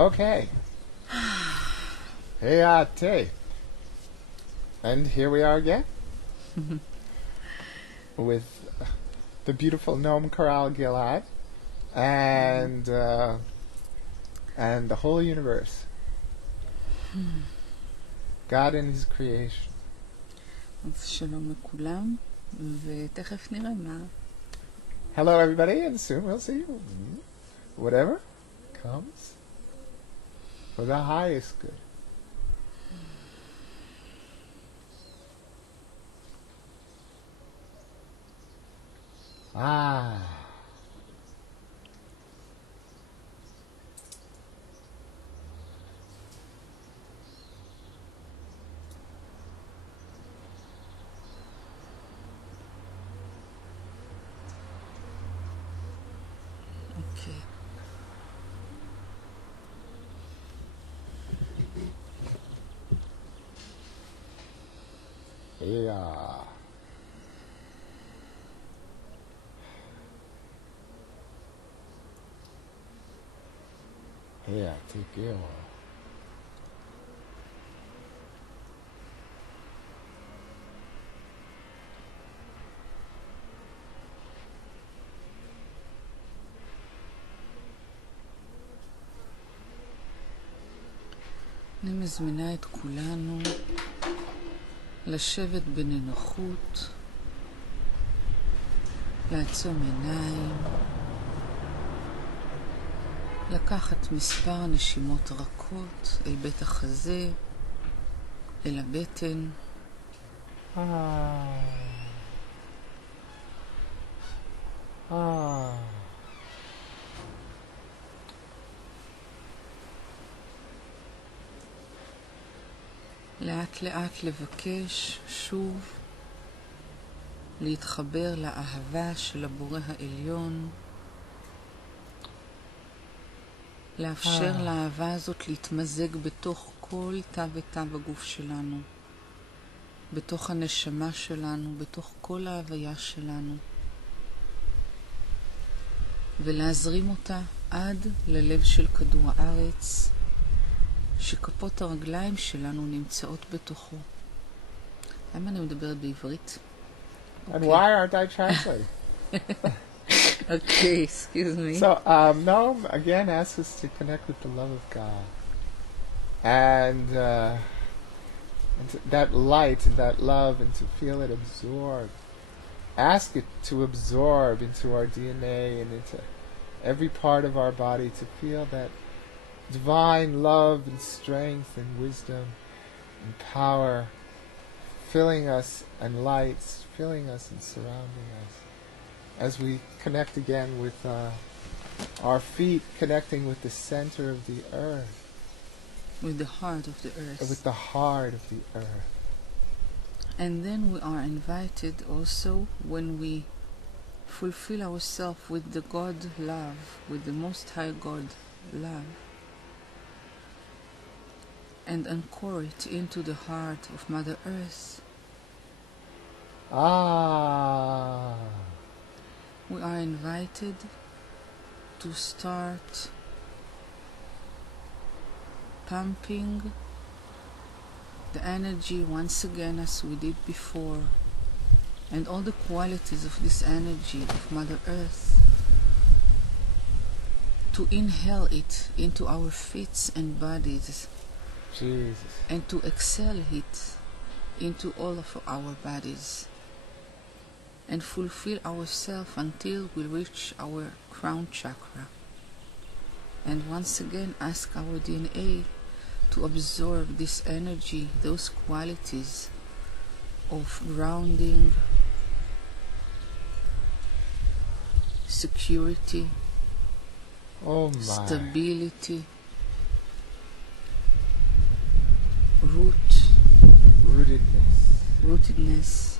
Okay. Hey, and here we are again with the beautiful Gnome Chorale Gilad and the whole universe. God in His creation. אז שלום לכולם, ותכף נראה מה. Hello, everybody, and soon we'll see whatever comes for the highest good. אוקיי. Yeah. Yeah, take care. אני מזמינה את כולנו לשבת בנינוחות, לעצום עיניים, לקחת מספר נשימות רכות אל בית החזה, אל הבטן. לאט לאט לבקש שוב להתחבר לאהבה של הבורא העליון, לאפשר לאהבה הזאת להתמזג בתוך כל תא ותא בגוף שלנו, בתוך הנשמה שלנו, בתוך כל ההוויה שלנו, ולהזרים אותה עד ללב של כדור הארץ, שכפות הרגליים שלנו נמצאות בתוכו. למה אני מדברת בעברית? And why aren't I translating? Okay, excuse me. So, Noam again asks us to connect with the love of God. And that light and that love, and to feel it absorb. Ask it to absorb into our DNA and into every part of our body, to feel that divine love and strength and wisdom and power filling us, and lights filling us and surrounding us, as we connect again with our feet connecting with the center of the earth, with the heart of the earth. With the heart of the earth. And then we are invited also, when we fulfill ourselves with the God love, with the Most High God love, and anchor it into the heart of Mother Earth. We are invited to start pumping the energy once again as we did before, and all the qualities of this energy of Mother Earth, to inhale it into our feet and bodies, Jesus. and to exhale it into all of our bodies, and fulfill ourselves until we reach our crown chakra. And once again ask our DNA to absorb this energy, those qualities of grounding, security, stability, rootedness,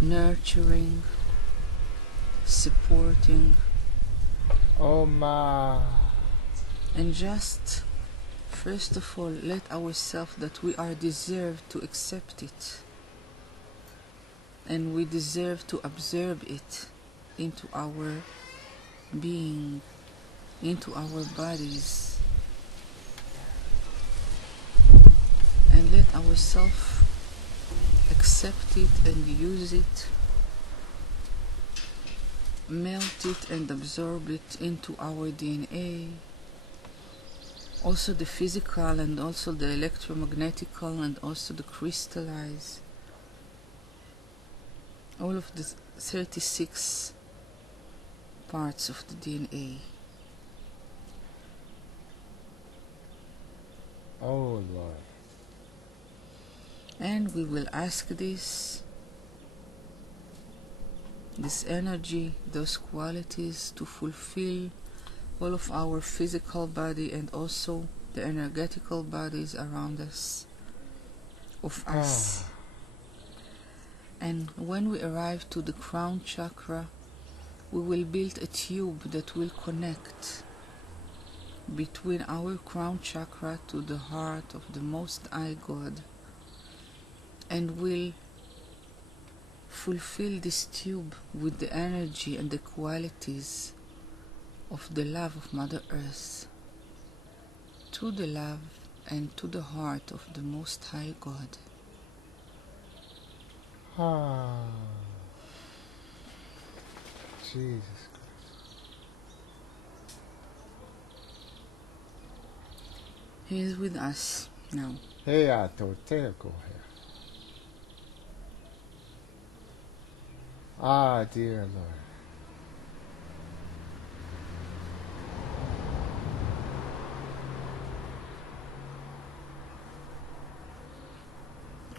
nurturing, supporting. And just first of all let ourselves that we are deserved to accept it, and we deserve to absorb it into our being, into our bodies, and let ourselves accept it and use it, melt it and absorb it into our DNA, also the physical and also the electromagnetical and also the crystallized, all of the 36 parts of the DNA. Oh Lord. And we will ask this energy, those qualities to fulfill all of our physical body and also the energetical bodies around us, of us. And when we arrive to the crown chakra, we will build a tube that will connect between our crown chakra to the heart of the Most High God, and will fulfill this tube with the energy and the qualities of the love of Mother Earth, to the love and to the heart of the Most High God. Jesus. He is with us now. Hey, Atoteko. Ah, dear Lord.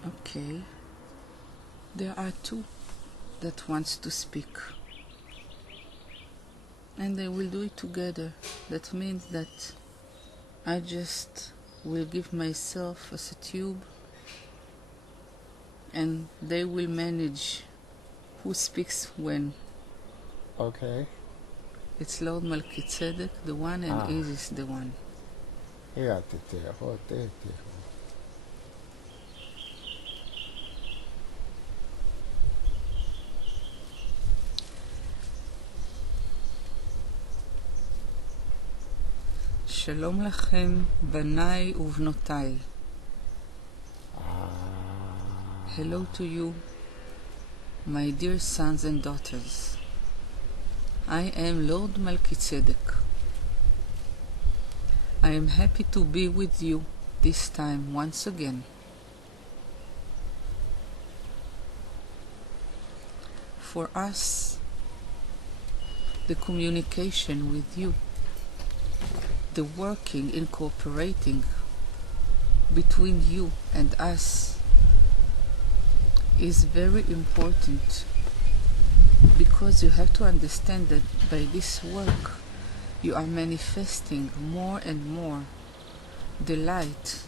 Okay. There are two that wants to speak, and they will do it together. That means that I just will give myself as a tube, and they will manage who speaks when. Okay. It's Lord Melchizedek, the one, and Isis, the one. Hey, Atoteko. שלום לכם, בניי ובנותיי. Hello to you, my dear sons and daughters. I am Lord Melchizedek. I am happy to be with you this time once again. For us, the communication with you, the working and cooperating between you and us is very important, because you have to understand that by this work you are manifesting more and more the light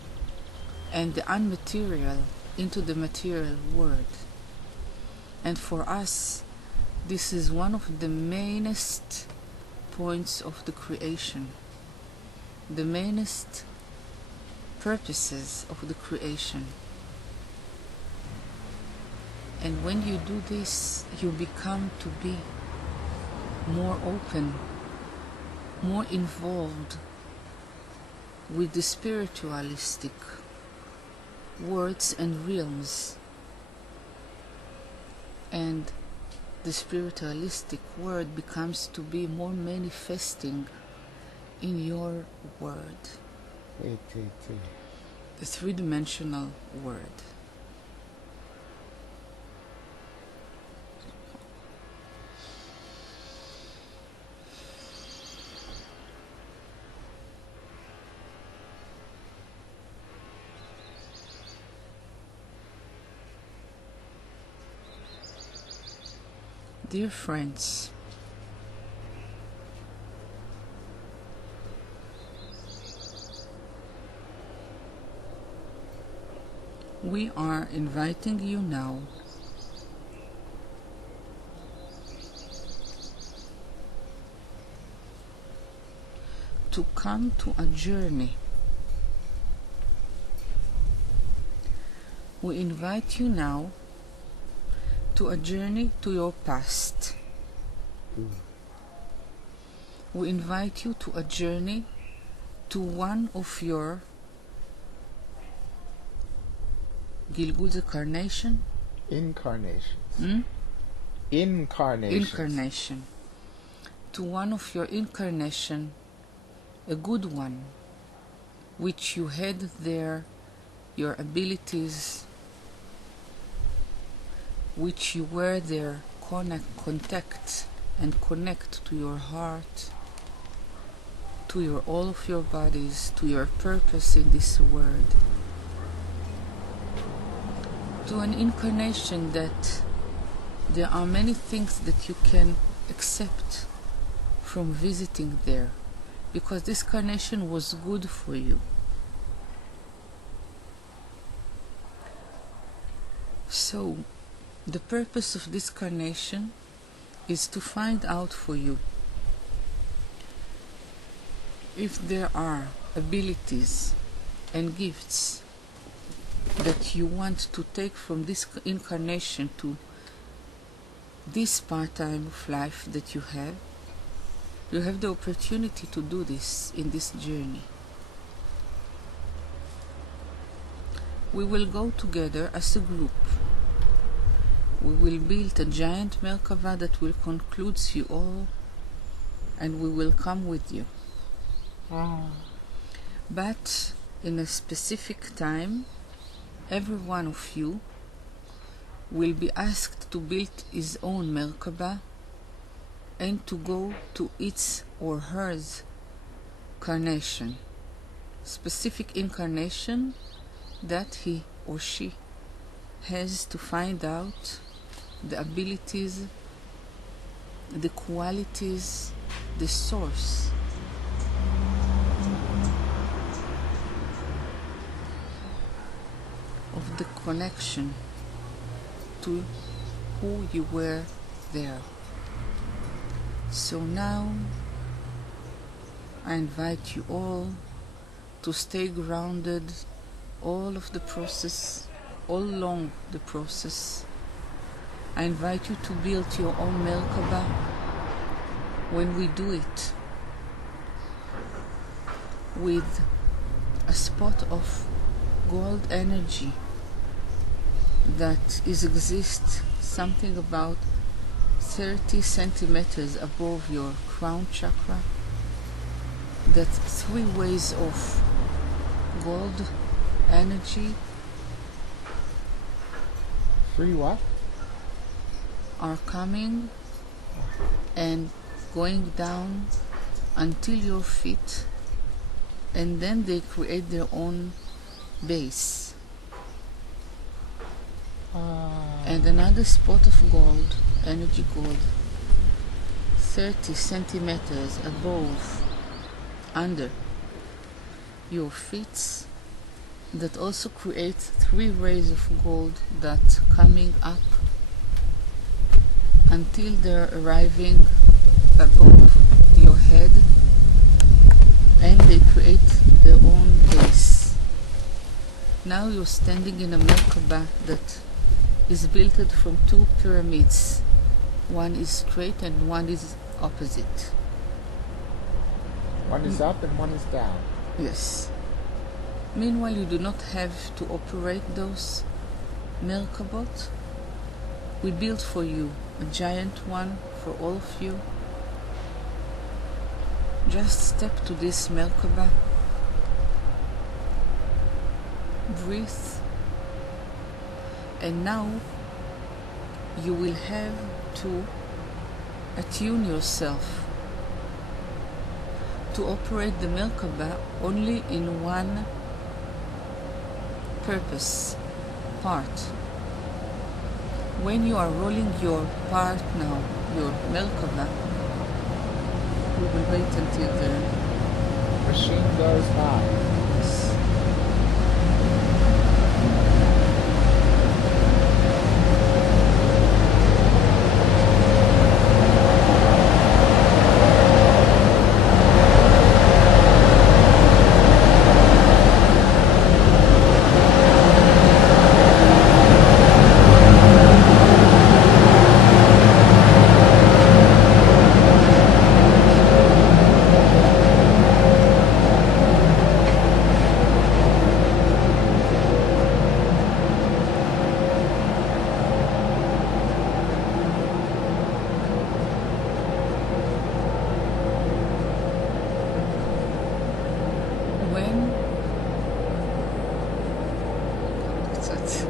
and the unmaterial into the material world. And for us, this is one of the mainest points of the creation, the mainest purposes of the creation. And when you do this, you become to be more open, more involved with the spiritualistic words and realms. And the spiritualistic word becomes to be more manifesting in your word, the three-dimensional word. Dear friends, we are inviting you now to come to a journey. We invite you now to a journey to your past. we invite you to a journey to one of your Gilgul's incarnation. Incarnations. Incarnations. Incarnation. To one of your incarnation, a good one, which you had there, your abilities, which you were there, contact and connect to your heart, to your all of your bodies, to your purpose in this world, to an incarnation that there are many things that you can accept from visiting there, because this incarnation was good for you. So the purpose of this incarnation is to find out for you if there are abilities and gifts that you want to take from this incarnation to this part-time of life that you have. You have the opportunity to do this in this journey. We will go together as a group. We will build a giant Merkava that will conclude you all, and we will come with you. But in a specific time, every one of you will be asked to build his own Merkaba and to go to its or hers incarnation, specific incarnation that he or she has to find out the abilities, the qualities, the source of the connection to who you were there. So now I invite you all to stay grounded all of the process, all along the process. I invite you to build your own Merkaba. When we do it with a spot of gold energy that exists something about 30 centimeters above your crown chakra, that 3 waves of gold energy 3 what? are coming and going down until your feet, and then they create their own base. And another spot of gold, energy gold, 30 centimeters above, under your feet, that also create 3 rays of gold that coming up until they're arriving above your head, and they create their own base. Now you're standing in a Merkaba that is built from 2 pyramids. One is straight and one is opposite. One is up and one is down. Yes. Meanwhile, you do not have to operate those Merkabot. We built for you a giant one for all of you. Just step to this Merkaba. Breathe. And now you will have to attune yourself to operate the Merkaba only in one purpose, part. When you are rolling your part now, your Merkaba, we will wait until the Machine goes high. הזאת.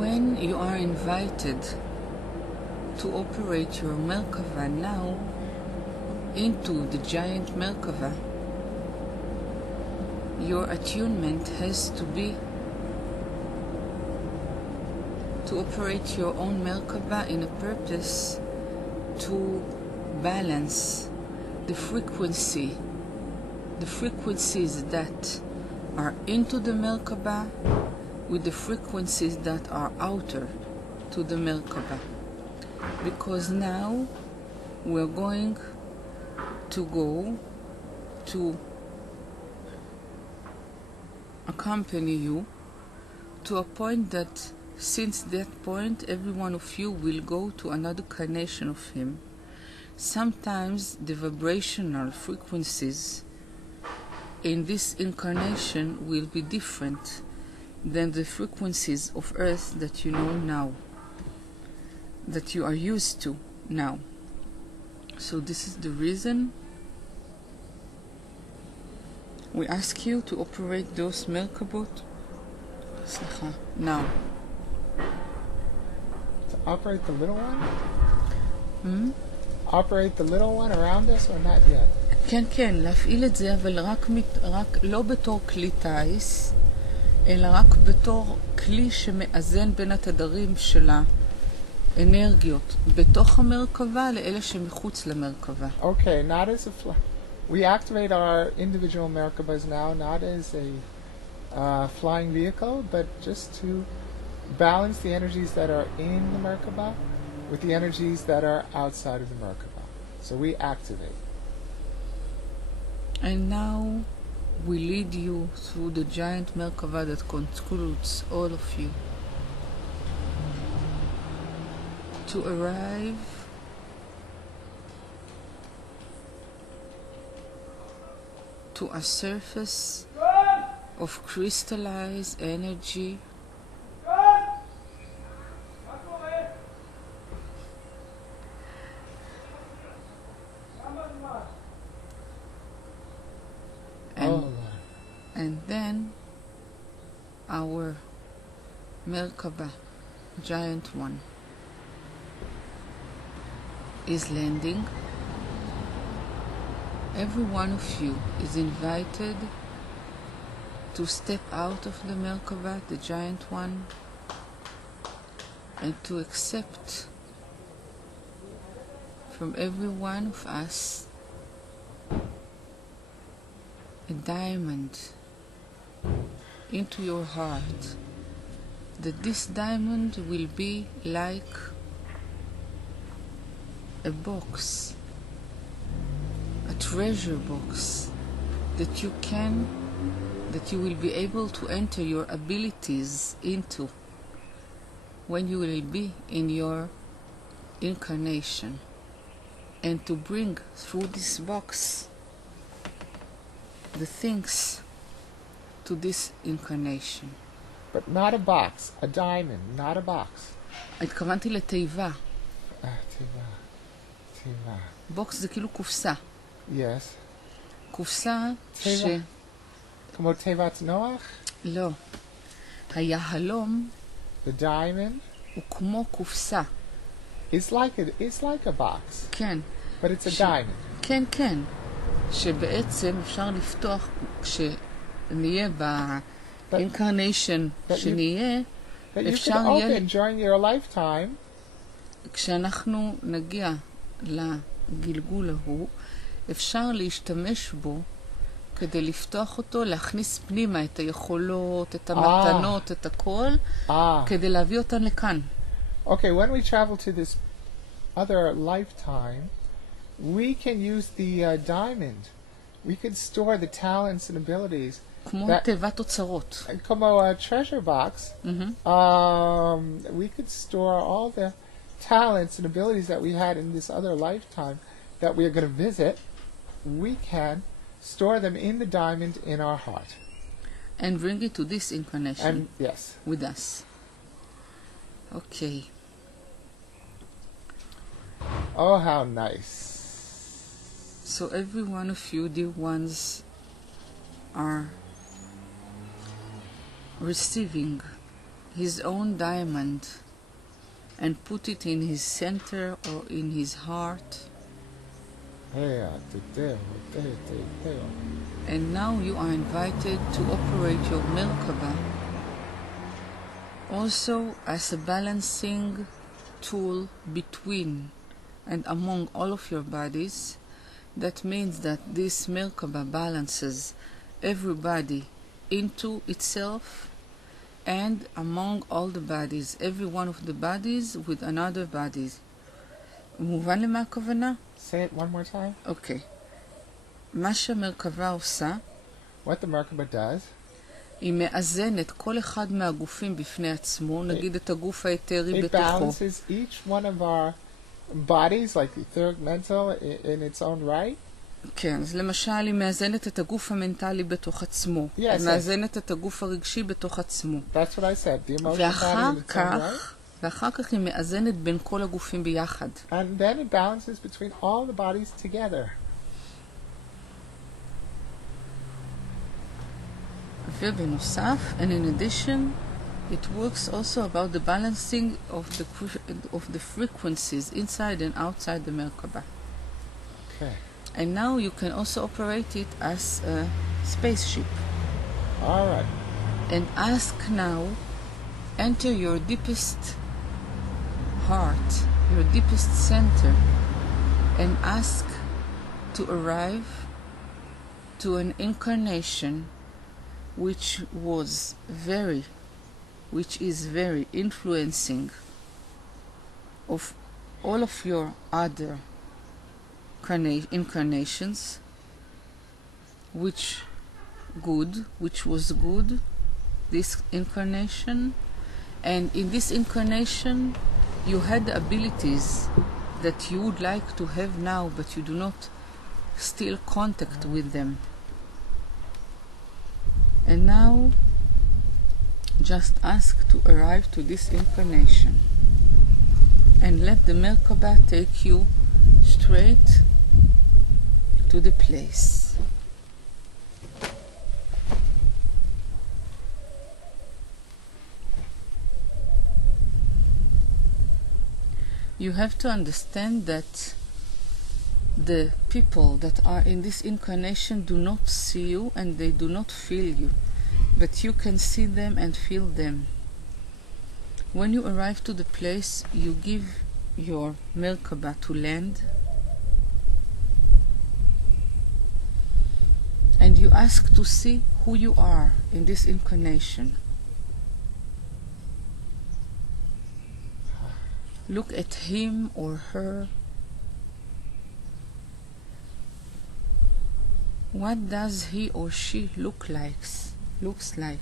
When you are invited to operate your Merkava now into the giant Merkava, your attunement has to be to operate your own Merkava in a purpose to balance the frequencies that are into the Merkava with the frequencies that are outer to the Merkava. Because now we're going to go to accompany you to a point that since that point every one of you will go to another incarnation of him. Sometimes the vibrational frequencies in this incarnation will be different than the frequencies of earth that you know now, that you are used to now. So this is the reason we ask you to operate those Merkabot now. To operate the little one? Operate the little one around us or not yet? כן, כן, להפעיל את זה, אבל רק לא בתור כלי טייס, אלא רק בתור כלי שמאזן בין התדרים של האנרגיות בתוך המרכבה לאלה שמחוץ למרכבה. Okay, not as a we activate our individual Merkabas now, not as a flying vehicle, but just to balance the energies that are in the Merkaba with the energies that are outside of the Merkaba. So we activate. And now we lead you through the giant Merkava that concludes all of you to arrive to a surface of crystallized energy and then our Merkaba, giant one, is landing. Every one of you is invited to step out of the Merkaba, the giant one, and to accept from every one of us a diamond into your heart, that this diamond will be like a box, a treasure box, that you will be able to enter your abilities into when you will be in your incarnation, and to bring through this box the things to this incarnation. But not a box, a diamond, not a box. התכוונתי לתיבה. תיבה. בוקס זה כאילו קופסה. Yes. קופסה תיבה. כמו תיבת נוח? לא. היהלום The diamond? הוא כמו קופסה. It's like a box. כן. But it's a diamond. כן, כן. שבעצם אפשר לפתוח כשנהיה ב-Incarnation שנהיה, אפשר יהיה... during your lifetime. כשאנחנו נגיע לגלגול ההוא, אפשר להשתמש בו כדי לפתוח אותו, להכניס פנימה את היכולות, את המתנות, את הכל, כדי להביא אותן לכאן. Okay, when we travel to this other lifetime, we can use the diamond. We could store the talents and abilities. כמו תיבת אוצרות. כמו a treasure box. We could store all the talents and abilities that we had in this other lifetime that we are going to visit. We can store them in the diamond in our heart. And bring it to this incarnation. And yes. With us. Okay. Oh, how nice. So every one of you, dear ones, are receiving his own diamond and put it in his center or in his heart. And now you are invited to operate your Merkaba also as a balancing tool between and among all of your bodies. That means that this Merkaba balances everybody into itself and among all the bodies, every one of the bodies with another bodies. מובן למה הכוונה? Say it one more time. אוקיי. מה שהמרכבה עושה, What the Merkaba does, היא מאזנת כל אחד מהגופים בפני עצמו, נגיד את הגוף האתרי it בתוכו. balances each one of our bodies, like the etheric mental, in its own right. כן, אז למשל היא מאזנת את הגוף המנטלי בתוך עצמו. Yes, היא מאזנת את הגוף הרגשי בתוך עצמו. That's what I said, the emotional body in its own right. ואחר כך היא מאזנת בין כל הגופים ביחד. And then it balances between all the bodies together. ובנוסף, and in addition, it works also about the balancing of the frequencies inside and outside the Merkaba. Okay. And now you can also operate it as a spaceship. All right. And ask now, enter your deepest heart, your deepest center, and ask to arrive to an incarnation which is very influencing of all of your other incarnations, which was good, this incarnation, and in this incarnation you had the abilities that you would like to have now, but you do not still contact with them. And now just ask to arrive to this incarnation and let the Merkaba take you straight to the place. You have to understand that the people that are in this incarnation do not see you and they do not feel you, but you can see them and feel them. When you arrive to the place, you give your Merkaba to land and you ask to see who you are in this incarnation. Look at him or her. What does he or she looks like?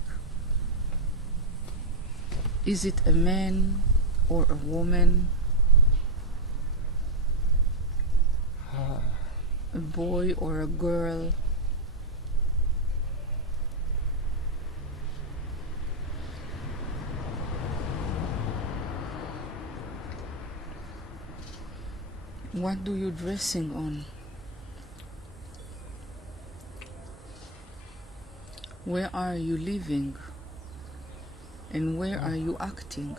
Is it a man or a woman? A boy or a girl? What do you dressing on? Where are you living? And where are you acting?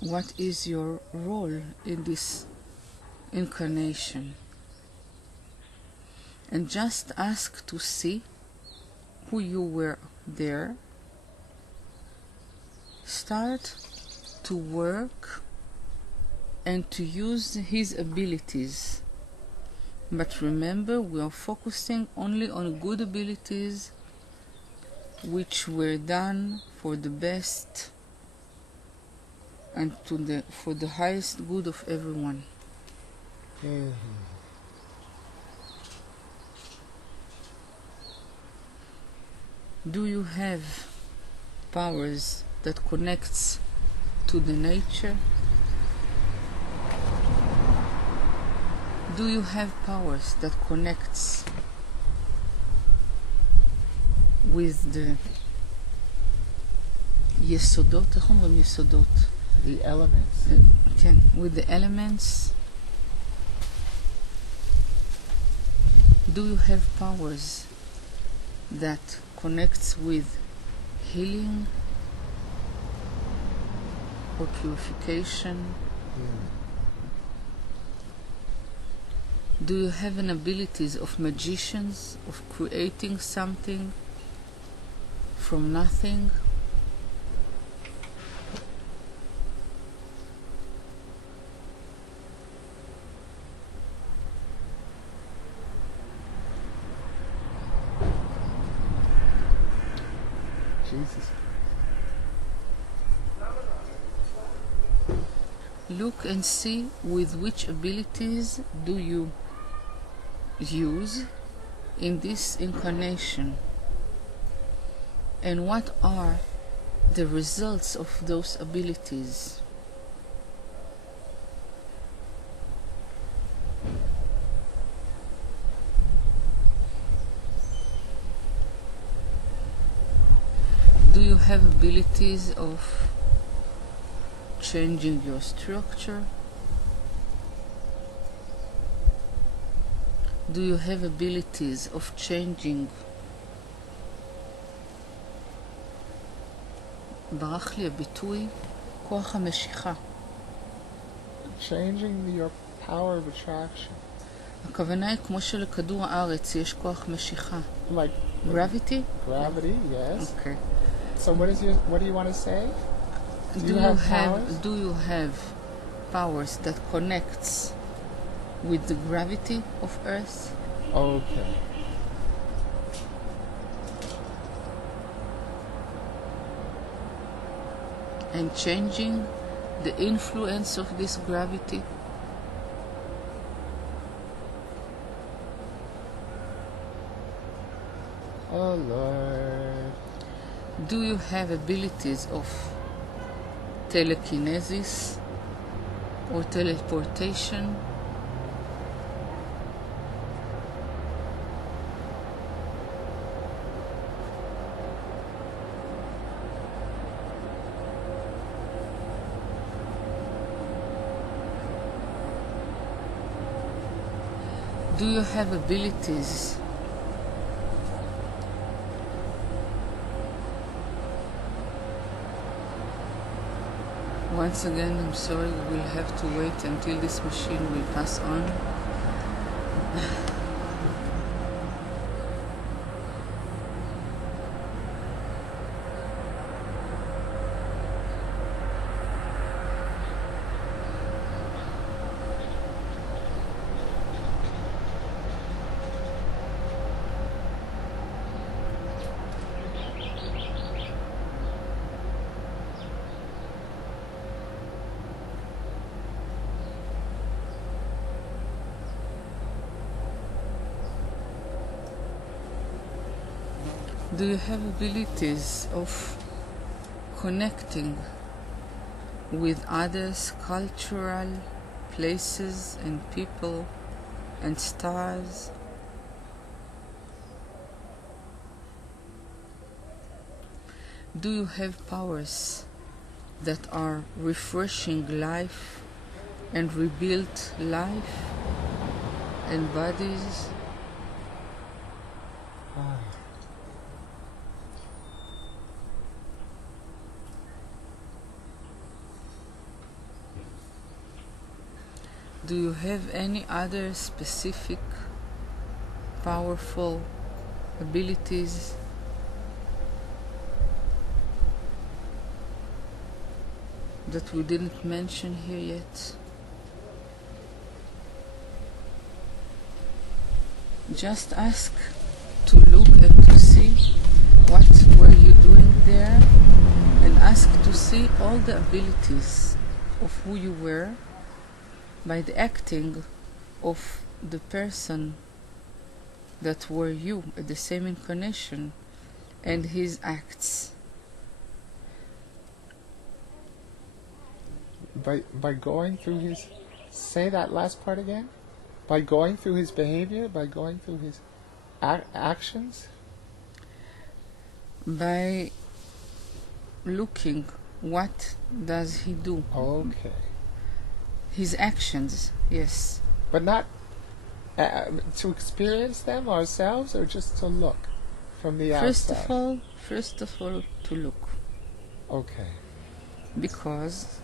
What is your role in this incarnation? And just ask to see who you were there. Start to work and to use his abilities. But remember, we are focusing only on good abilities which were done for the best and for the highest good of everyone. Do you have powers that connects to the nature? Do you have powers that connects with the יסודות? איך אומרים יסודות? The elements. כן, with the elements. Do you have powers that connects with healing or purification? Do you have an abilities of magicians, of creating something from nothing? Jesus. Look and see with which abilities do you use in this incarnation, and what are the results of those abilities. Do you have abilities of changing your structure? Do you have abilities of changing? ברח לי הביטוי, כוח המשיכה. Changing your power of attraction. הכוונה היא כמו שלכדור הארץ יש כוח משיכה. Like Gravity? gravity, yes. Okay. So what do you want to say? Do you have powers that connects with the gravity of Earth? Okay. And changing the influence of this gravity? Oh Lord. Do you have abilities of telekinesis or teleportation? Do you have abilities once again, I'm sorry, we will have to wait until this machine will pass on. Do you have abilities of connecting with others, cultural places and people and stars? Do you have powers that are refreshing life and rebuild life and bodies? Do you have any other specific, powerful abilities that we didn't mention here yet? Just ask to look and to see what were you doing there, and ask to see all the abilities of who you were by the acting of the person that were you at the same incarnation and his acts. By going through his... Say that last part again? By going through his behavior, by going through his actions? By looking what does he do. Okay. His actions, yes. But not to experience them ourselves, or just to look from the outside? First of all, to look. Okay. Because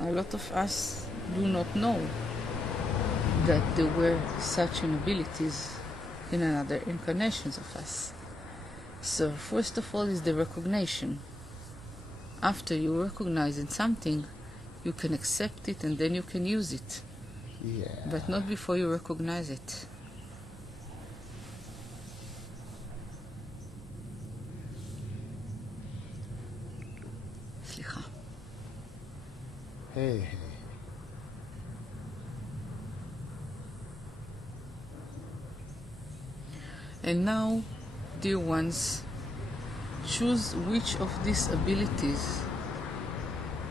a lot of us do not know that there were such abilities in another incarnations of us. So first of all is the recognition. After you recognize in something, you can accept it and then you can use it. Yeah. But not before you recognize it. סליחה. Hey. And now, dear ones, choose which of these abilities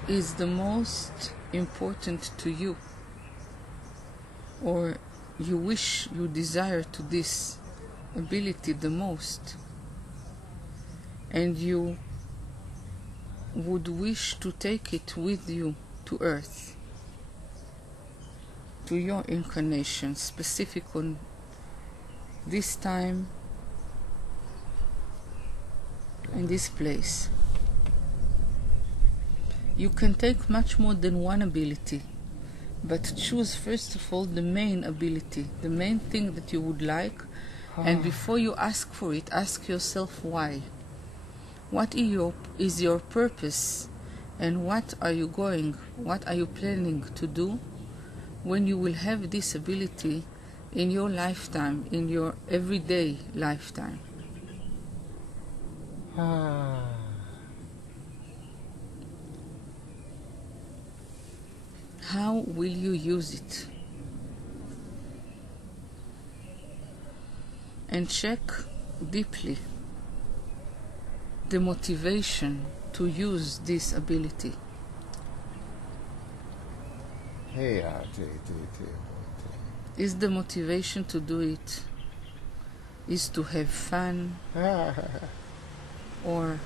is the most important to you, or you wish, you desire to this ability the most, and you would wish to take it with you to earth, to your incarnation, specific on this time and this place. You can take much more than one ability, but choose first of all the main ability, the main thing that you would like, and before you ask for it, ask yourself why. What is your purpose, and what are you planning to do when you will have this ability in your lifetime, in your everyday lifetime? How will you use it? And check deeply the motivation to use this ability. Is the motivation to do it is to have fun, or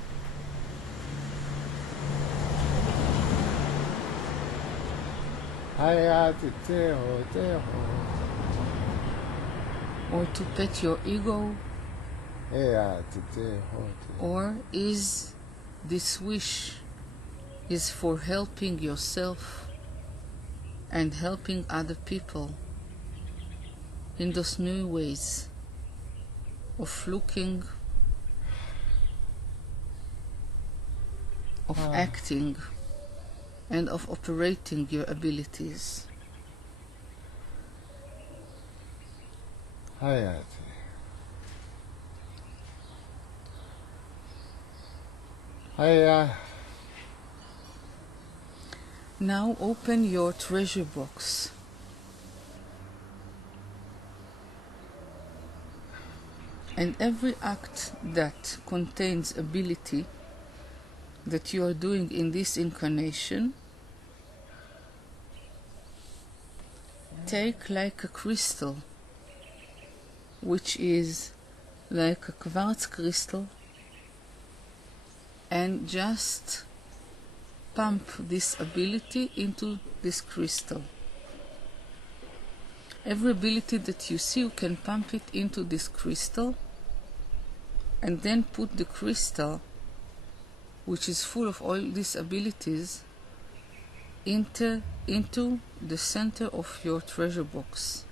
to pet your ego, or is this wish is for helping yourself and helping other people in those new ways of looking, of acting, and of operating your abilities? Now open your treasure box. And every act that contains ability that you are doing in this incarnation, take like a crystal, which is like a quartz crystal, and just pump this ability into this crystal. Every ability that you see, you can pump it into this crystal, and then put the crystal, which is full of all these abilities, into the center of your treasure box.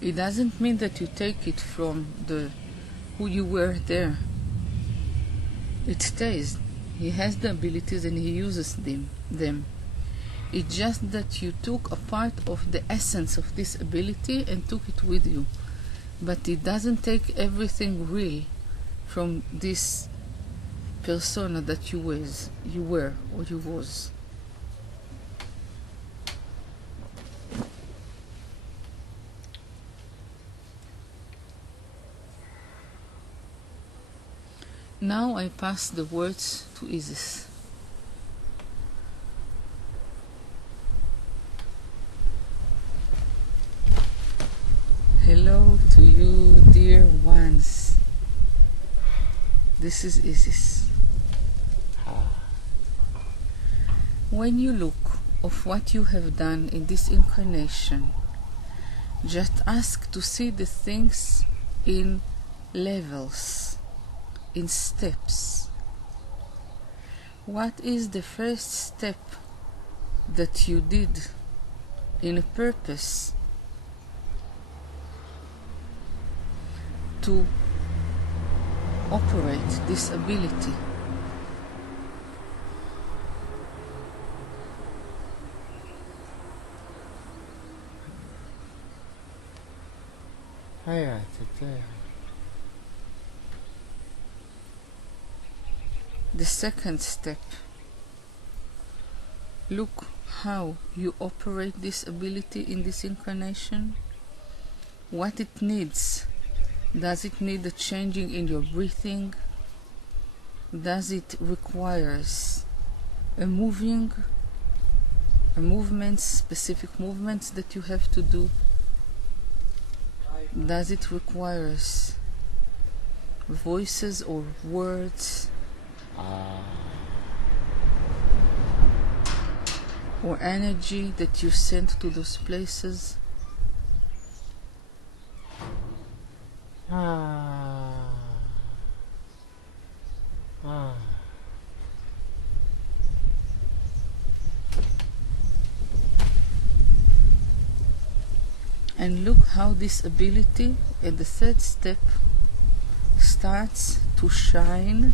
It doesn't mean that you take it from who you were there. It stays. He has the abilities and he uses them. It's just that you took a part of the essence of this ability and took it with you. But it doesn't take everything real from this persona that you were or you was. Now I pass the words to Isis. Hello to you, dear ones. This is Isis. When you look of what you have done in this incarnation, just ask to see the things in levels, in steps. What is the first step that you did in a purpose to operate this ability? The second step, look how you operate this ability in this incarnation, what it needs. Does it need a changing in your breathing? Does it requires a movement, specific movements that you have to do? Does it requires voices or words? Or energy that you send to those places? And look how this ability at the third step starts to shine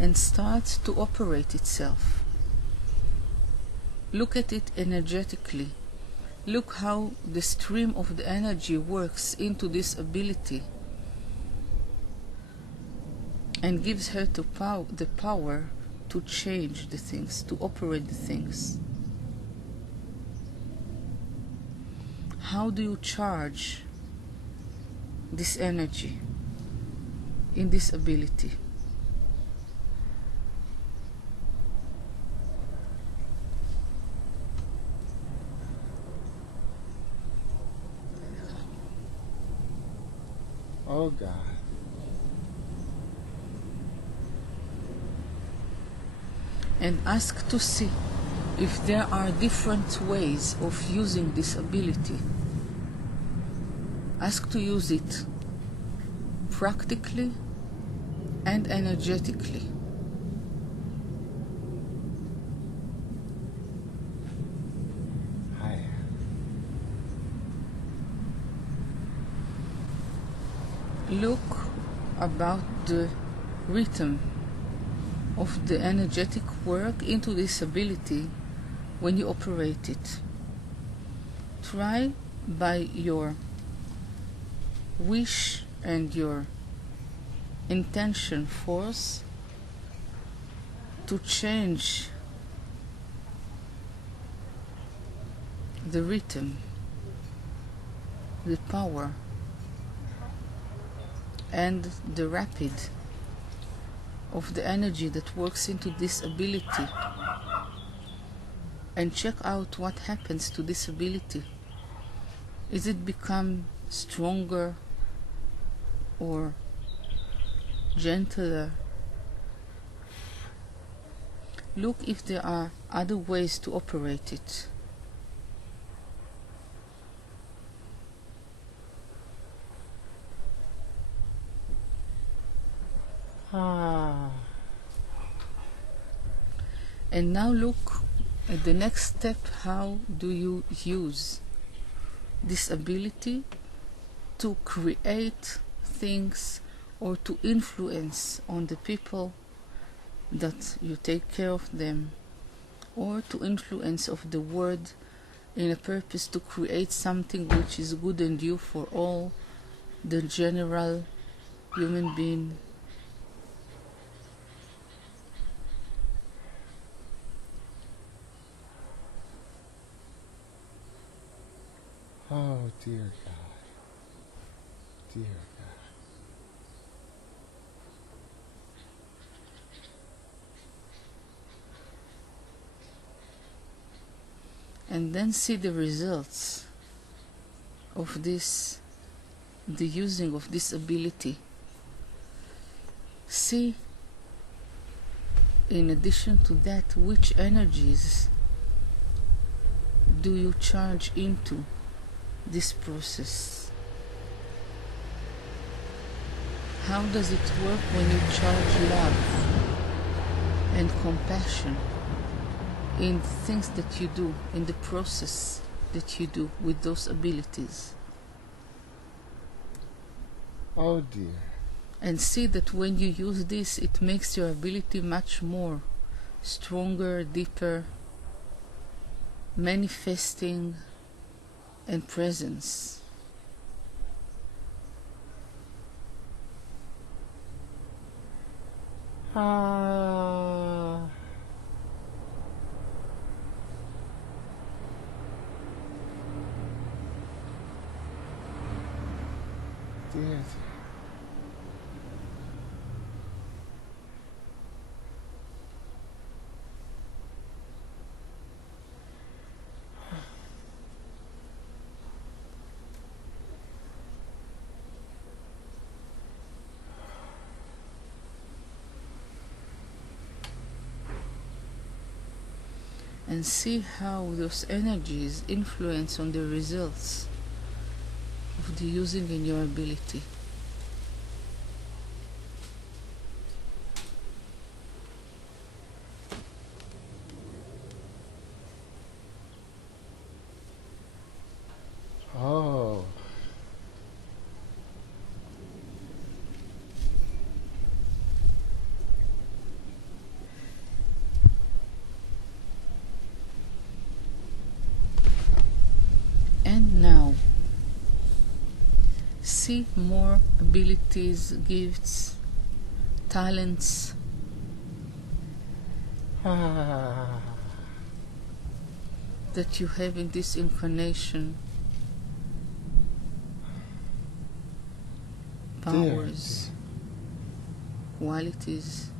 and starts to operate itself. Look at it energetically. Look how the stream of the energy works into this ability and gives her the power to change the things, to operate the things. How do you charge this energy in this ability? Oh God. And ask to see if there are different ways of using this ability. Ask to use it practically and energetically. Look about the rhythm of the energetic work into this ability when you operate it. Try by your wish and your intention force to change the rhythm, the power, and the rapid of the energy that works into this ability, and check out what happens to this ability. Is it become stronger or gentler? Look if there are other ways to operate it. And now look at the next step. How do you use this ability to create things or to influence on the people that you take care of them, or to influence of the world in a purpose to create something which is good and due for all the general human being? Oh, dear God. Dear God. and then see the results of this, the using of this ability. See, in addition to that, which energies do you charge into this process? How does it work when you charge love and compassion in things that you do, in the process that you do with those abilities? Oh dear. And see that when you use this, it makes your ability much more stronger, deeper, manifesting, and presence. Dear. And see how those energies influence on the results of the using in your ability. Oh. And now, see more abilities, gifts, talents that you have in this incarnation, powers, qualities.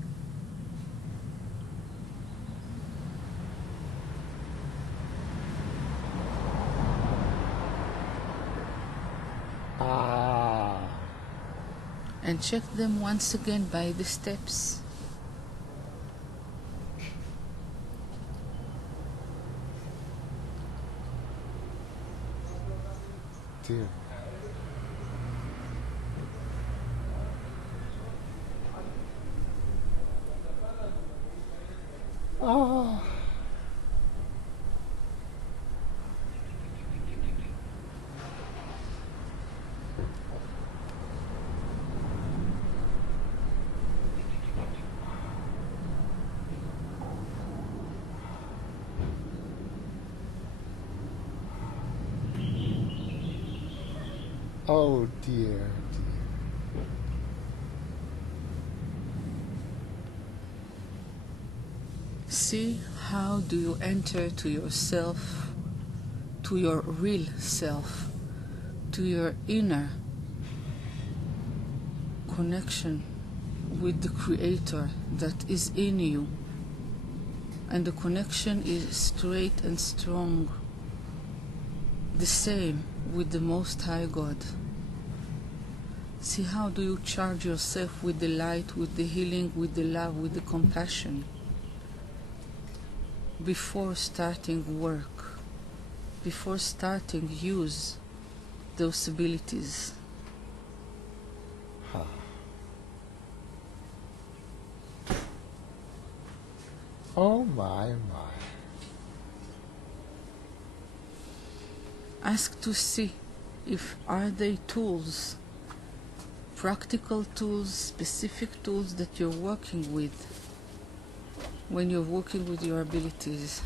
And check them once again by the steps. Dear. Oh. Oh dear, dear. See how do you enter to yourself, to your real self, to your inner connection with the Creator that is in you. And the connection is straight and strong, the same with the Most High God. See how do you charge yourself with the light, with the healing, with the love, with the compassion before starting work, before starting use those abilities. Oh my, my. Ask to see if are they tools, practical tools, specific tools that you're working with when you're working with your abilities.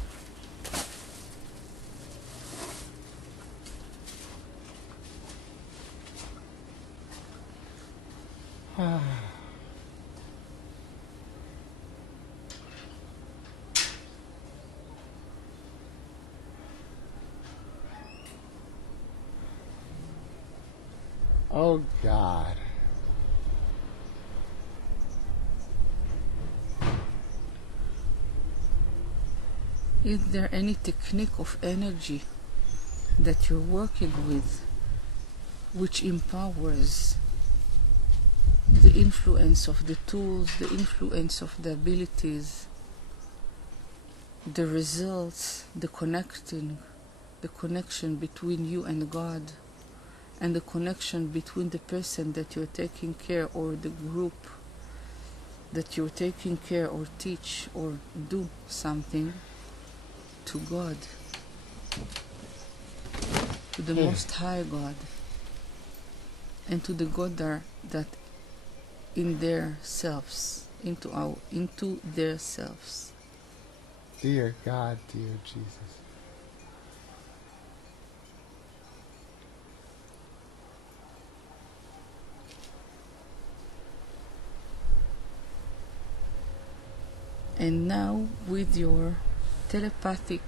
Oh God. Is there any technique of energy that you're working with which empowers the influence of the tools, the influence of the abilities, the results, the connection between you and God, and the connection between the person that you're taking care or the group that you're taking care or teach or do something to God, to the Most High God, and to the God that in their selves, into their selves. Dear God, dear Jesus. And now with your telepathic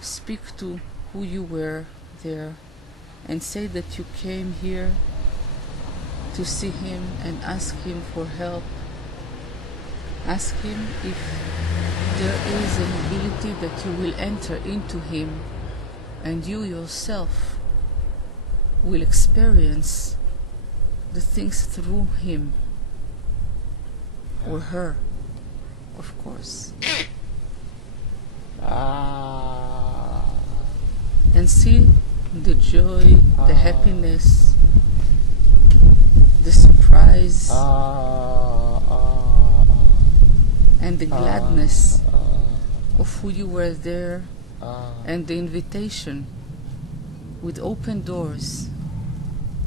speak to who you were there and say that you came here to see him and ask him for help. Ask him if there is an ability that you will enter into him and you yourself will experience the things through him or her, of course. And see the joy, the happiness, the surprise, and the gladness of who you were there, and the invitation with open doors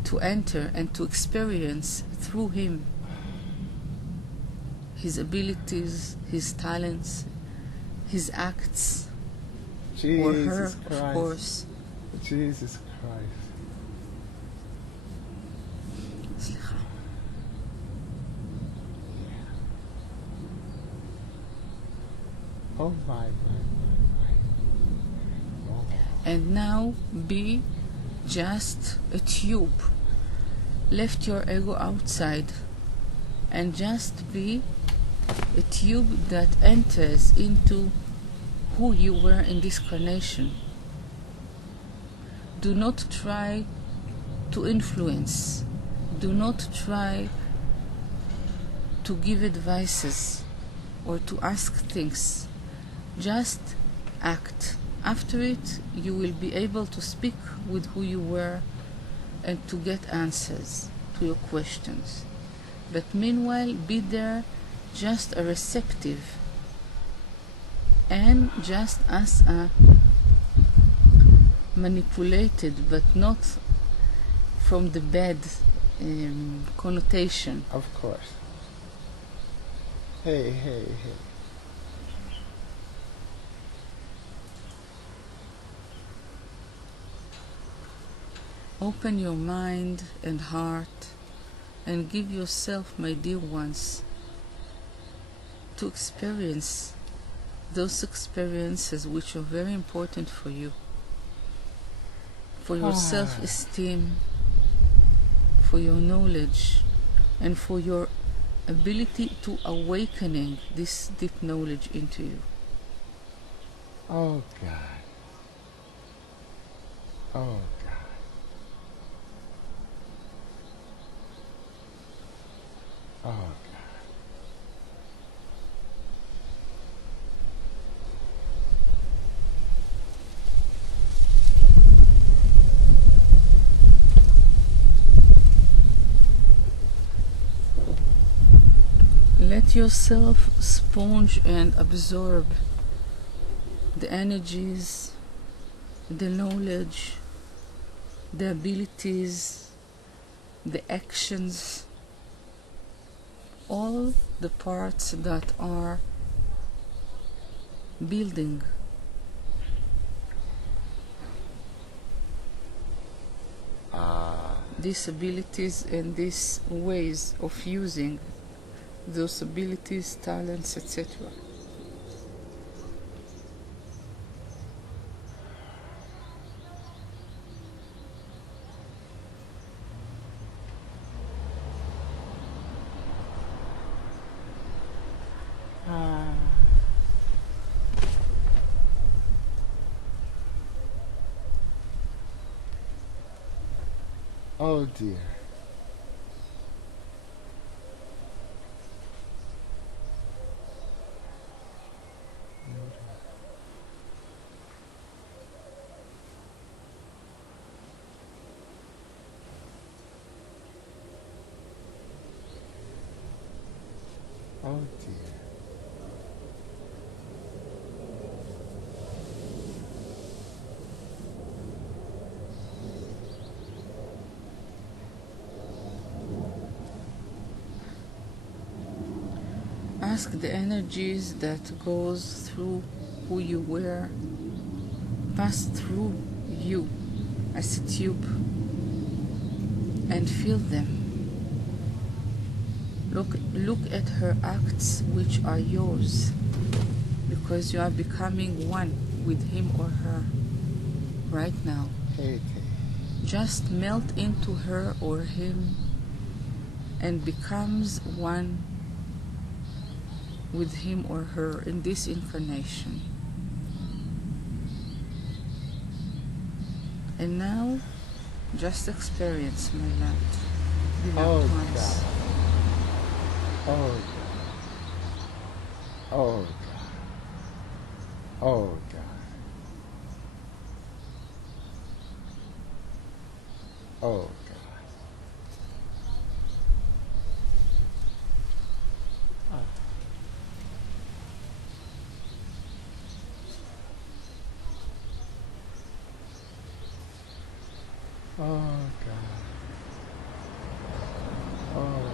to enter and to experience through him his abilities, his talents, his acts, Jesus or her, Christ. of course. Jesus Christ. סליחה. Oh my. Oh. And now be just a tube. Left your ego outside and just be a tube that enters into who you were in this incarnation. Do not try to influence. Do not try to give advices or to ask things. Just act. After it, you will be able to speak with who you were and to get answers to your questions. But meanwhile, be there just a receptive and just as a manipulated, but not from the bad connotation. Of course. Hey. Open your mind and heart and give yourself, my dear ones, to experience those experiences which are very important for you, for your self-esteem, for your knowledge, and for your ability to awakening this deep knowledge into you. Oh God. Oh God. Oh God. Let yourself sponge and absorb the energies, the knowledge, the abilities, the actions, all the parts that are building these abilities and these ways of using those abilities, talents, etc. Oh dear. Oh dear. Ask the energies that goes through who you were, pass through you as a tube, and feel them. Look at her acts which are yours, because you are becoming one with him or her right now. Hey, Just melt into her or him and becomes one with him or her in this incarnation. And now, just experience, my love, beloved ones. God. Oh God. Oh God. Oh God. Oh God. Oh God. Oh God. Oh.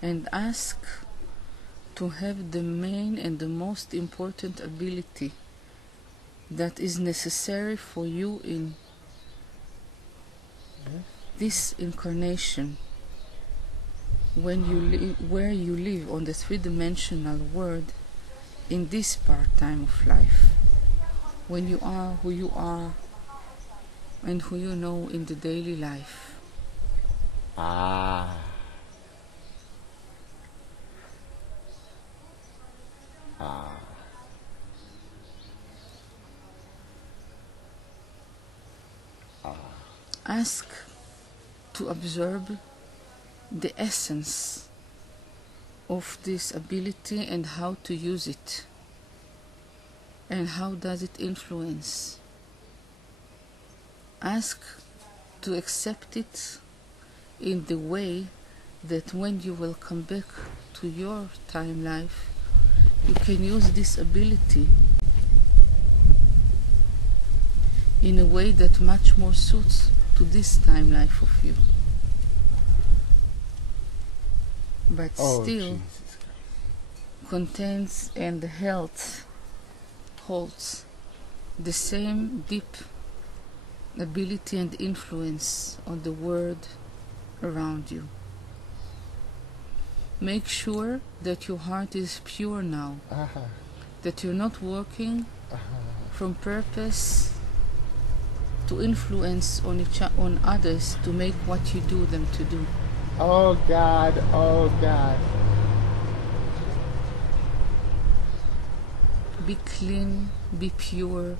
And ask to have the main and the most important ability that is necessary for you in this incarnation, when where you live on the three-dimensional world in this part-time of life, when you are who you are and who you know in the daily life. Ah. Ah. Ask to absorb the essence of this ability and how to use it, and how does it influence. Ask to accept it in the way that when you will come back to your time life, you can use this ability in a way that much more suits to this time life of you. But still contains and holds the same deep ability and influence on the world around you. Make sure that your heart is pure now, that you're not working from purpose to influence on others to make what you do them to do. Oh God, oh God. Be clean, be pure,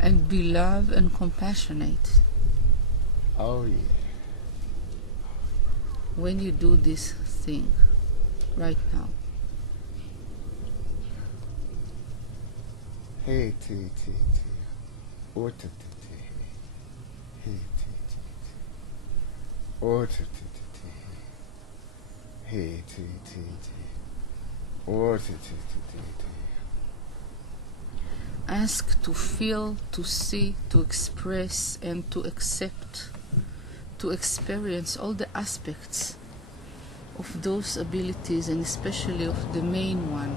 and be love and compassionate. Oh yeah. When you do this thing right now. Hey T T T. Ota T T. Hey T T T. Ota T T T. Hey T T T. Ota T T T. Ask to feel, to see, to express, and to accept, to experience all the aspects of those abilities, and especially of the main one.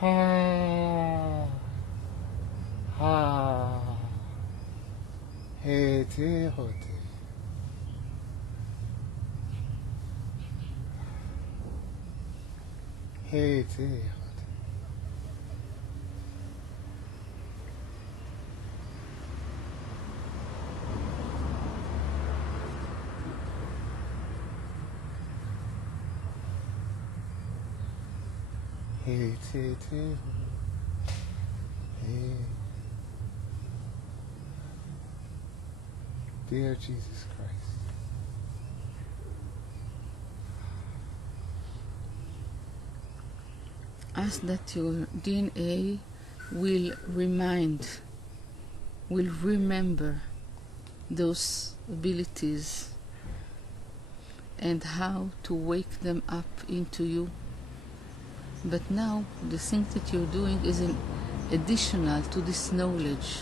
Ha. Ha. Hey T Hote. Hey T Hote. Hey, hey, hey. Hey. Dear Jesus Christ. Ask that your DNA will remember those abilities and how to wake them up into you. But now the thing that you're doing is an additional to this knowledge.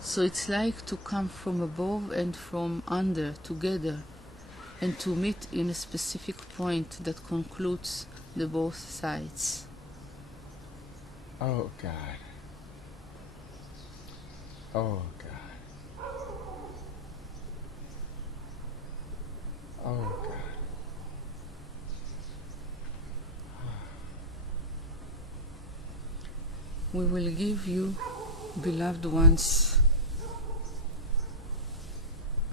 So it's like to come from above and from under together and to meet in a specific point that concludes the both sides. Oh God. Oh God. Oh God. We will give you, beloved ones,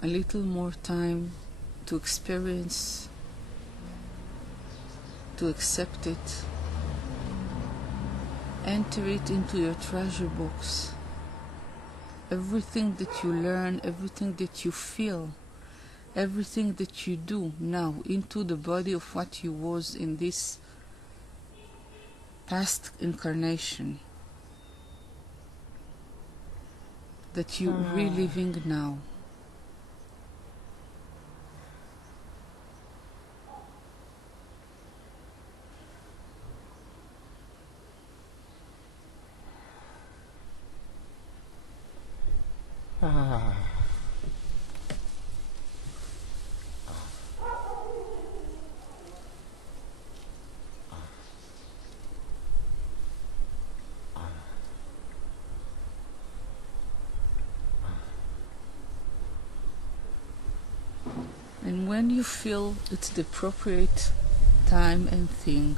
a little more time to experience, to accept it, enter it into your treasure box. Everything that you learn, everything that you feel, everything that you do now into the body of what you was in this past incarnation that you're reliving now. And when you feel it's the appropriate time and thing,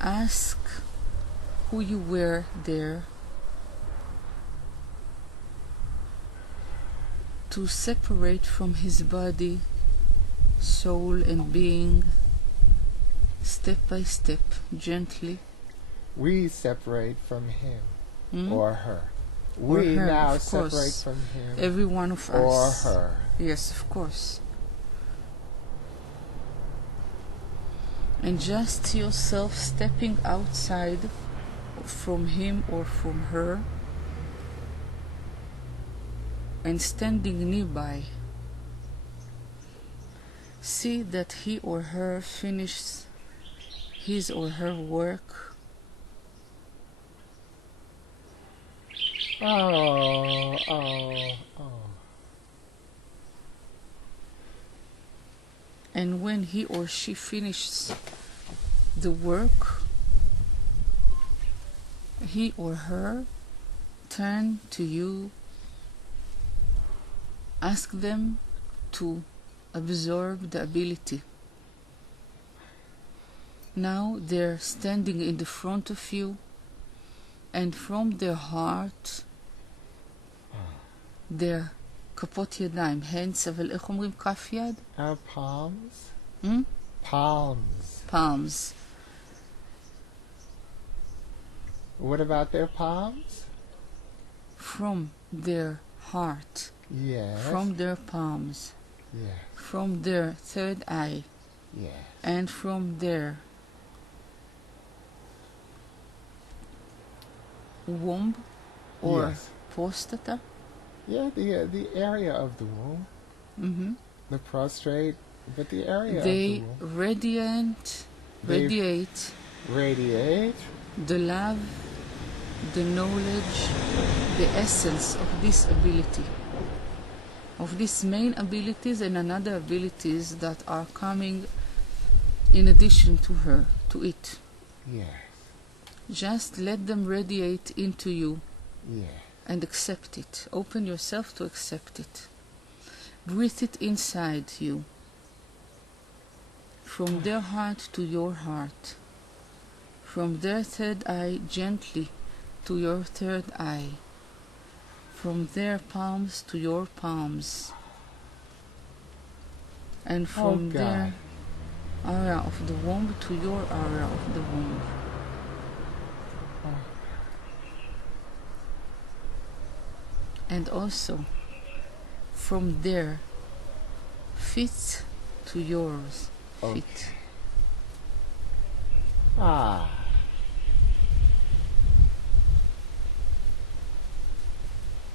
ask who you were there to separate from his body, soul and being, step by step, gently. We separate from him or her. Or We her, now of separate course. from him Every one of or us. her. Yes, of course. And just yourself stepping outside from him or from her and standing nearby. See that he or her finishes his or her work. Oh. And when he or she finishes the work, he or her turn to you, ask them to absorb the ability. Now they're standing in the front of you, and from their heart, their כפות ידיים, hands, אבל איך אומרים כף יד? Palms? Hmm? Palms. Palms. What about their palms? From their heart, Yes. from their palms, Yes. from their third eye, Yes. and from their womb or Yes. prostata. Yeah, the area of the womb. Mm-hmm. The prostrate, but the area They of the womb. radiate Radiate. the love, the knowledge, the essence of this ability, of these main abilities and another abilities that are coming in addition to her, to it. Yes. Just let them radiate into you Yes. and accept it. Open yourself to accept it. Breathe it inside you, from their heart to your heart, from their third eye gently to your third eye, from their palms to your palms, and from their area of the womb to your area of the womb. And also, from their feet to yours Okay. feet. Ah.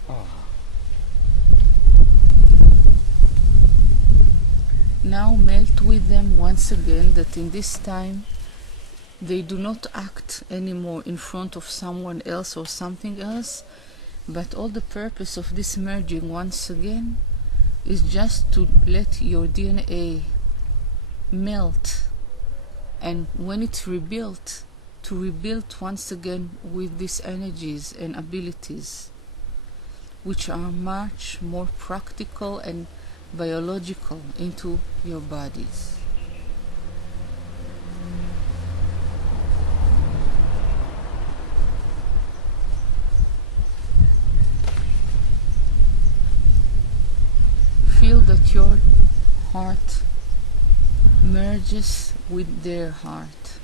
Ah. Now melt with them once again that in this time they do not act anymore in front of someone else or something else, but all the purpose of this merging once again is just to let your DNA melt, and when it's rebuilt, to rebuild once again with these energies and abilities, which are much more practical and biological into your bodies. Feel that your heart merges with their heart.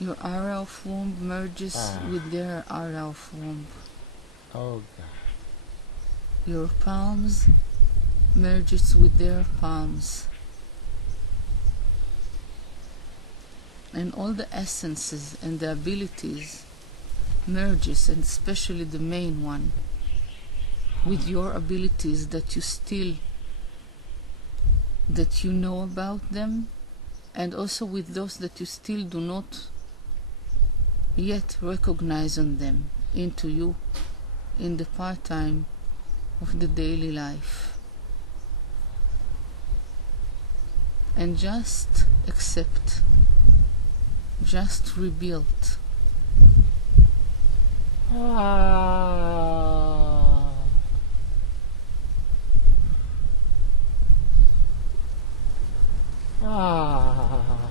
Your aura of womb merges with their aura of womb. Oh God. Your palms merges with their palms. And all the essences and the abilities merges, and especially the main one, with your abilities that you know about them, and also with those that you still do not yet recognize on them into you in the part-time of the daily life. And just accept, just rebuild. Ah. Ah.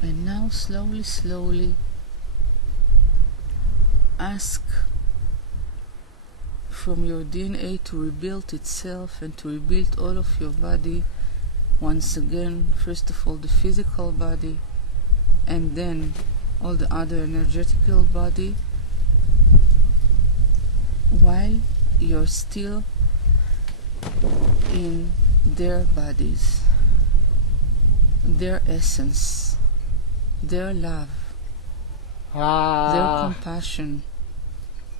And now slowly, slowly ask from your DNA to rebuild itself and to rebuild all of your body once again. First of all, the physical body, and then all the other energetical body, while you're still in their bodies, their essence, their love, their compassion,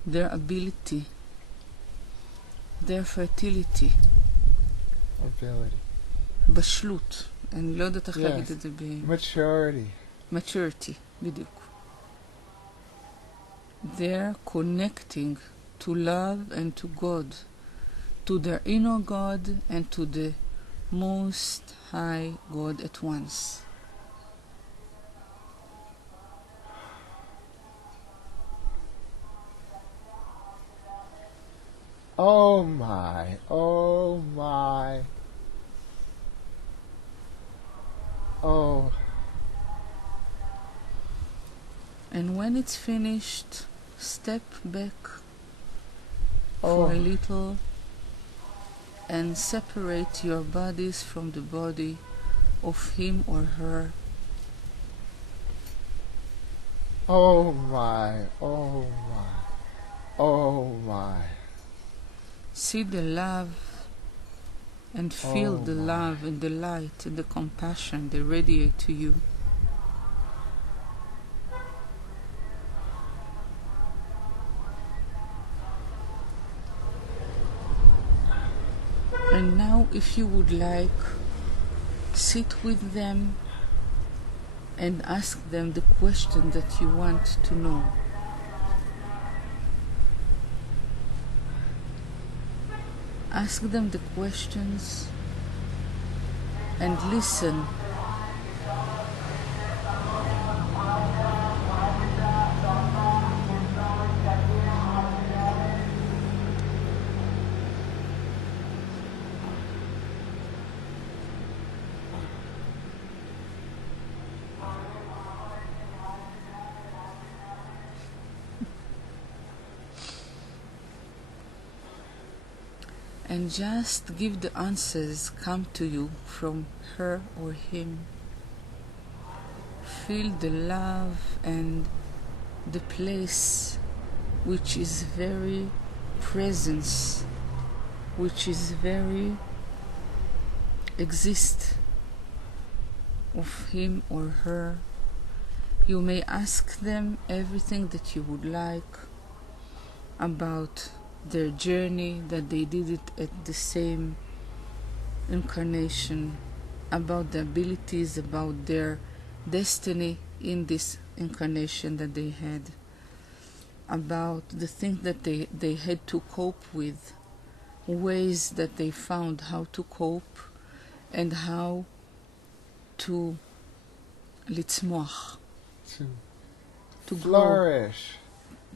their ability, their fertility. בשלות, אני לא יודעת איך להגיד את זה maturity, בדיוק. They're connecting to love and to God, to their inner God and to the Most High God at once. Oh my, oh my. Oh. And when it's finished, step back for a little and separate your bodies from the body of him or her. Oh my, oh my, oh my. See the love and feel the love and the light and the compassion they radiate to you. And now, if you would like sit with them and ask them the question that you want to know. Ask them the questions and listen. And just give the answers come to you from her or him. Feel the love and the place which is very presence, which is very exist of him or her. You may ask them everything that you would like about their journey, that they did it at the same incarnation, about the abilities, about their destiny in this incarnation that they had, about the things that they had to cope with, ways that they found how to cope and how to litzmoach, to flourish,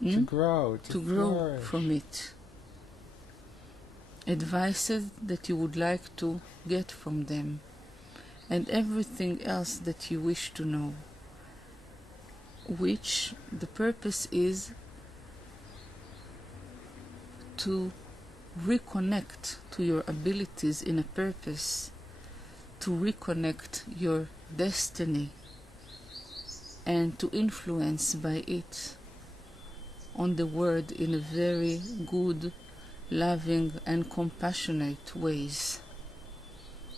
grow, to grow, to grow flourish. from it. Advices that you would like to get from them, and everything else that you wish to know, which the purpose is to reconnect to your abilities in a purpose, to reconnect your destiny, and to influence by it on the world in a very good, loving and compassionate ways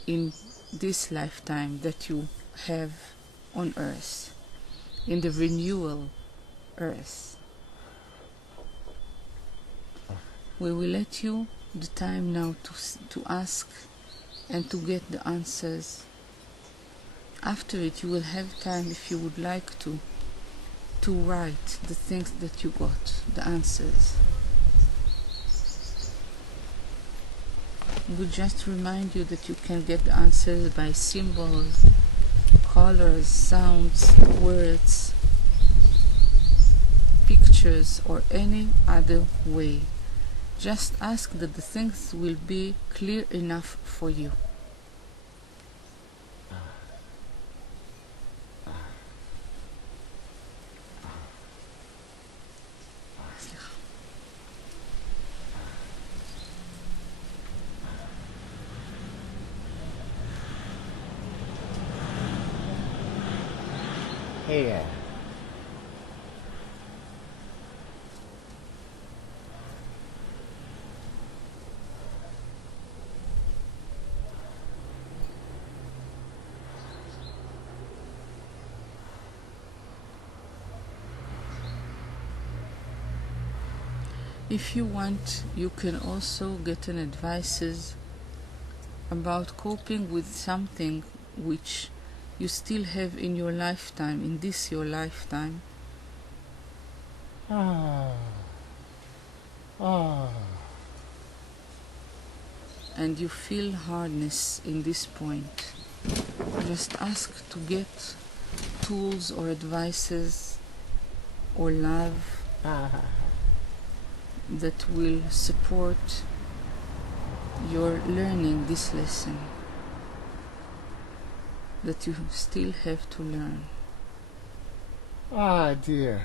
in this lifetime that you have on earth, in the renewal earth. We will let you the time now to ask and to get the answers. After it, you will have time, if you would like to write the things that you got, the answers. We just remind you that you can get the answers by symbols, colors, sounds, words, pictures, or any other way. Just ask that the things will be clear enough for you. Hey. If you want, you can also get an advices about coping with something which you still have in your lifetime, in this your lifetime. And you feel hardness in this point. Just ask to get tools or advices or love that will support your learning this lesson that you still have to learn. Dear. Dear.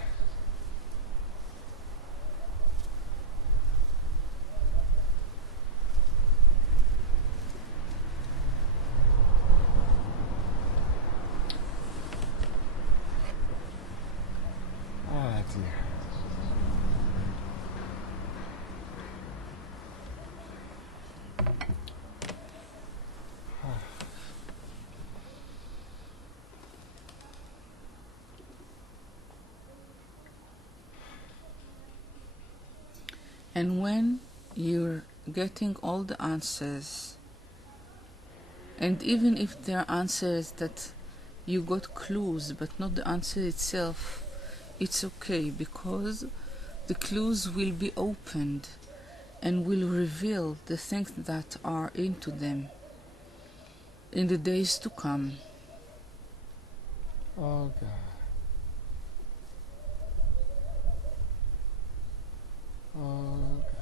And when you're getting all the answers And even if there are answers that you got clues but not the answer itself, it's okay, because the clues will be opened and will reveal the things that are into them in the days to come. Oh God. Oh God.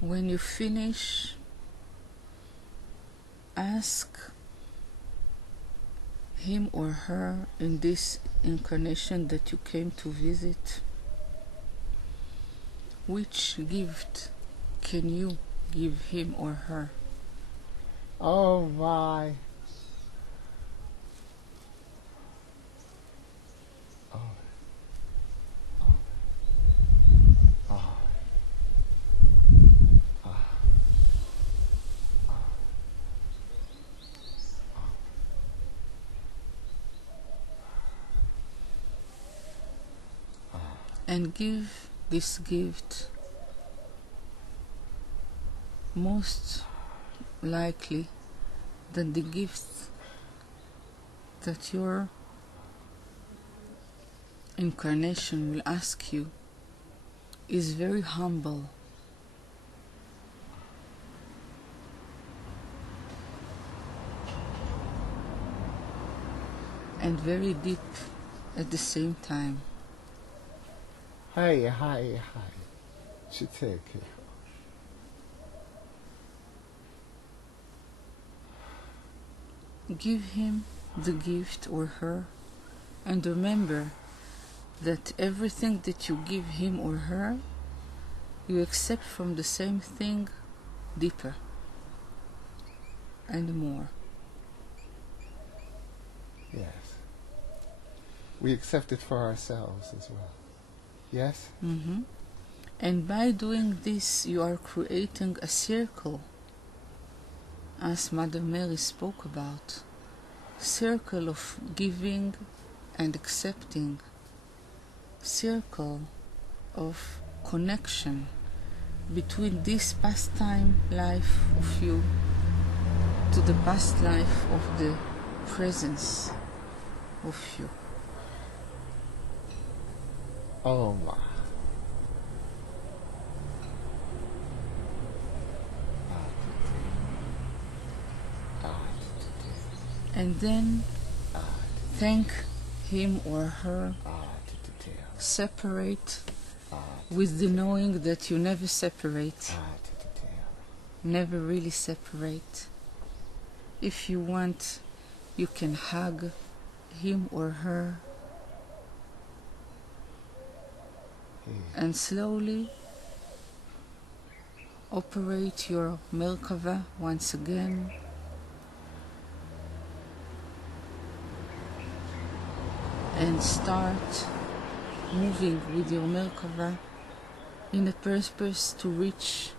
When you finish, ask him or her in this incarnation that you came to visit, which gift can you give him or her? Oh my. Oh. Oh. Oh. And give this gift most likely that the gift that your incarnation will ask you is very humble and very deep at the same time. Hi. Should take it. Give him the gift or her, and remember that everything that you give him or her, you accept from the same thing deeper and more. Yes. We accept it for ourselves as well. Yes? Mm-hmm. And by doing this, you are creating a circle, as Mother Mary spoke about. Circle of giving and accepting. Circle of connection between this pastime life of you to the past life of the presence of you. Oh my. And then thank him or her. Separate with the knowing that you never separate. Never really separate. If you want, you can hug him or her. And slowly operate your Merkava once again. And start moving with your Merkava in a purpose to reach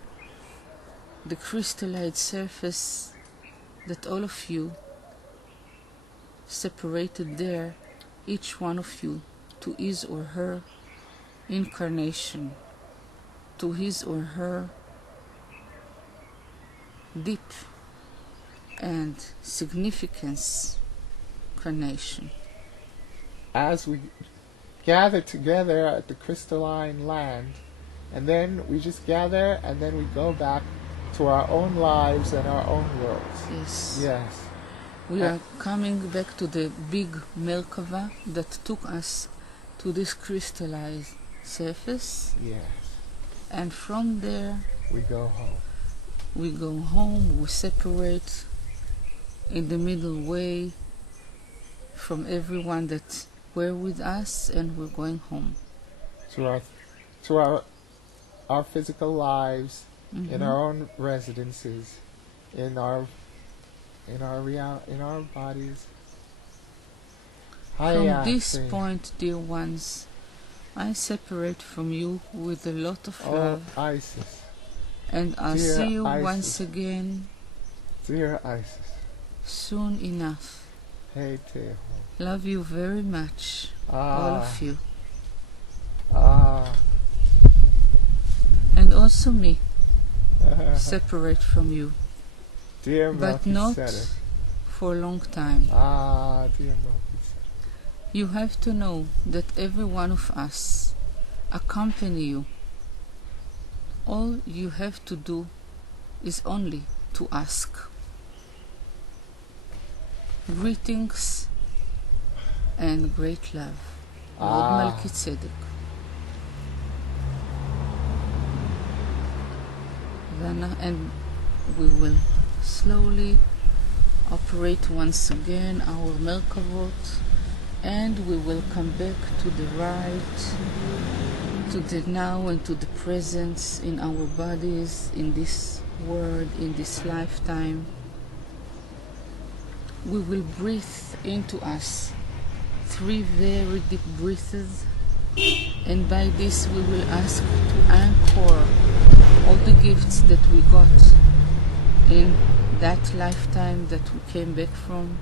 the crystallized surface that all of you separated there, each one of you, to his or her incarnation, to his or her deep and significance incarnation. As we gather together at the crystalline land, and then we just gather and then we go back to our own lives and our own worlds. Yes. Yes. We are coming back to the big Merkava that took us to this crystallized surface. Yes. And from there we go home. We go home, we separate in the middle way from everyone that were with us, and we're going home. To our physical lives, in our own residences, in our bodies. From this point, dear ones, I separate from you with a lot of love. Isis. And I'll Dear see you Isis. once again. Dear Isis. Soon enough. Hey, Teho. Love you very much, all of you. Ah. And also me. separate from you, Dear but not Melchizedek. for a long time. Ah, dear Melchizedek. You have to know that every one of us accompany you. All you have to do is only to ask. Greetings and great love, Lord Melchizedek. And we will slowly operate once again our Merkavot, and we will come back to the right, to the now and to the presence in our bodies, in this world, in this lifetime. We will breathe into us 3 very deep breaths, and by this we will ask to anchor all the gifts that we got in that lifetime that we came back from.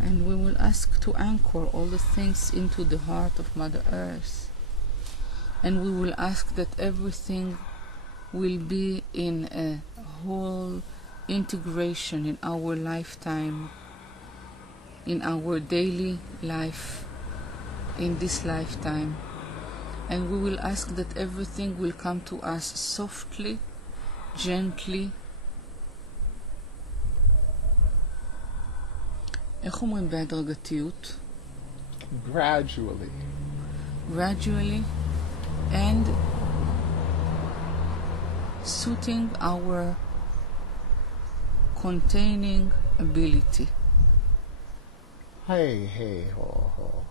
And we will ask to anchor all the things into the heart of Mother Earth. And we will ask that everything will be in a whole integration in our lifetime, in our daily life, in this lifetime. And we will ask that everything will come to us softly, gently. איך אומרים בהדרגתיות? Gradually. Gradually, and suiting our containing ability. Hey, hey, ho, ho.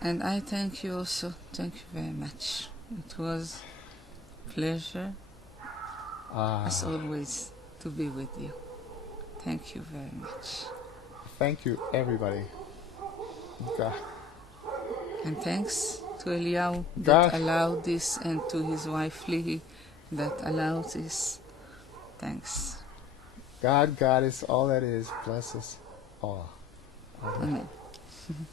And I thank you also. Thank you very much. It was a pleasure, as always, to be with you. Thank you very much. Thank you, everybody. God. And thanks to Eliyahu God. that allowed this, and to his wife Lihi that allowed this. Thanks. God is all that is. Bless us all. Amen. Amen.